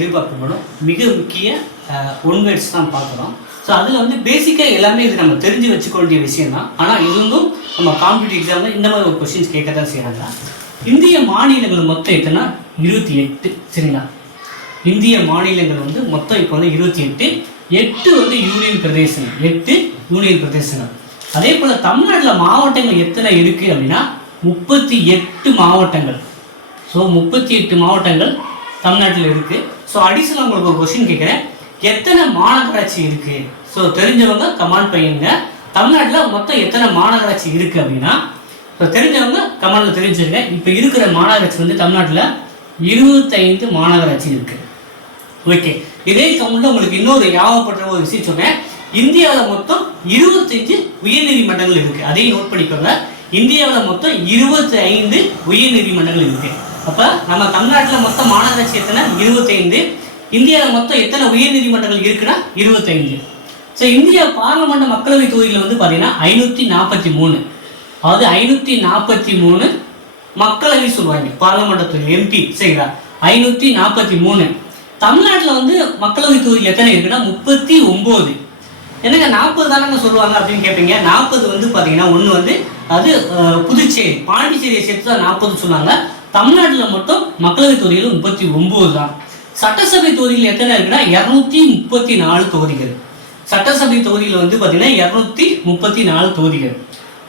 எதிர்பார்க்கப்படும் மிக முக்கிய ஒன்வேர்ட்ஸ் தான் பார்க்குறோம். ஸோ அதில் வந்து பேசிக்காக எல்லாமே இது நம்ம தெரிஞ்சு வச்சுக்க வேண்டிய விஷயம் தான். ஆனால் இருந்தும் நம்ம காம்படிட்டிவ் எக்ஸாமில் இந்த மாதிரி ஒரு கொஸ்டின்ஸ் கேட்க தான் செய்கிறாங்க. இந்திய மாநிலங்கள் மொத்தம் எத்தனை? 28. சரிங்களா? இந்திய மாநிலங்கள் வந்து மொத்தம் இப்போ வந்து 28. 8 வந்து யூனியன் பிரதேசங்கள். 8 யூனியன் பிரதேசங்கள். அதே போல் தமிழ்நாட்டில் மாவட்டங்கள் எத்தனை இருக்குது அப்படின்னா 38 மாவட்டங்கள். ஸோ 38 மாவட்டங்கள் தமிழ்நாட்டில் இருக்குது. ஸோ அடிஷனல் உங்களுக்கு ஒரு கொஸ்டின் கேட்குறேன், எத்தனை மாநகராட்சி இருக்குது? ஸோ தெரிஞ்சவங்க கமெண்ட் பண்ணுங்க. தமிழ்நாட்டில் மொத்தம் எத்தனை மாநகராட்சி இருக்குது அப்படின்னா, ஸோ தெரிஞ்சவங்க கமெண்டில் தெரிஞ்சுருங்க. இப்போ இருக்கிற மாநகராட்சி வந்து தமிழ்நாட்டில் 25 மாநகராட்சி இருக்குது. ஓகே, இதே தமிழில் உங்களுக்கு இன்னொரு ஞாபகப்படுற ஒரு விஷயம் சொன்னேன். இந்தியாவில் மொத்தம் 25 உயர்நீதிமன்றங்கள் இருக்குது. அதையும் நோட் பண்ணிக்கோங்க. இந்தியாவில் மொத்தம் 25 உயர்நீதிமன்றங்கள் இருக்குது. அப்போ நம்ம தமிழ்நாட்டில் மொத்தம் மாநகராட்சி எத்தனை? 25. இந்தியாவில் மொத்தம் எத்தனை உயர்நீதிமன்றங்கள் இருக்குன்னா 25. ஸோ இந்தியா பார்லமெண்ட் மக்களவை தொகுதியில் வந்து பார்த்தீங்கன்னா 543. அதாவது 543 மக்களவை சொல்லுவாங்க, பார்லமெண்ட் தொகுதி எம்பி. சரிங்களா? 543. தமிழ்நாட்டில் வந்து மக்களவை தொகுதியில் எத்தனை இருக்குன்னா 39. என்னங்க 40 தானங்க சொல்லுவாங்க அப்படின்னு கேட்பீங்க. 40 வந்து பார்த்தீங்கன்னா ஒன்று வந்து அது புதுச்சேரி, பாண்டிச்சேரியை சேர்த்து தான் 40 சொன்னாங்க. தமிழ்நாட்டில் மட்டும் மக்களவை தொகுதிகள் 39 தான். சட்டசபை தொகுதிகள் எத்தனை இருக்குன்னா 234 தொகுதிகள். சட்டசபை தொகுதியில் வந்து பார்த்தீங்கன்னா 234 தொகுதிகள்.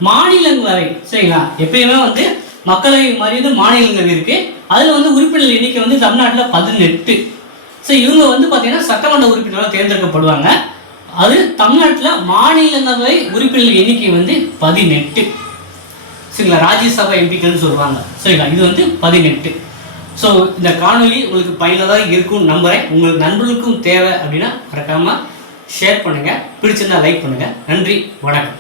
மாநிலங்களவை, சரிங்களா, எப்பயுமே வந்து மக்களவை மாதிரி மாநிலங்களவை இருக்கு. அதில் வந்து உறுப்பினர் எண்ணிக்கை வந்து தமிழ்நாட்டில் 18. ஸோ இவங்க வந்து பார்த்தீங்கன்னா சட்டமன்ற உறுப்பினராக தேர்ந்தெடுக்கப்படுவாங்க. அது தமிழ்நாட்டில் மாநிலங்களவை உறுப்பினர் எண்ணிக்கை வந்து 18. சரிங்களா? ராஜ்யசபா எம்பிக்கள்னு சொல்லுவாங்க. சரிங்களா? இது வந்து 18. ஸோ இந்த காணொலி உங்களுக்கு பயனுள்ளதாக இருக்கும்னு நம்புகிறேன். உங்களுக்கு நண்பர்களுக்கும் தேவை அப்படின்னா மறக்காமல் ஷேர் பண்ணுங்கள். பிடிச்சிருந்தா லைக் பண்ணுங்கள். நன்றி, வணக்கம்.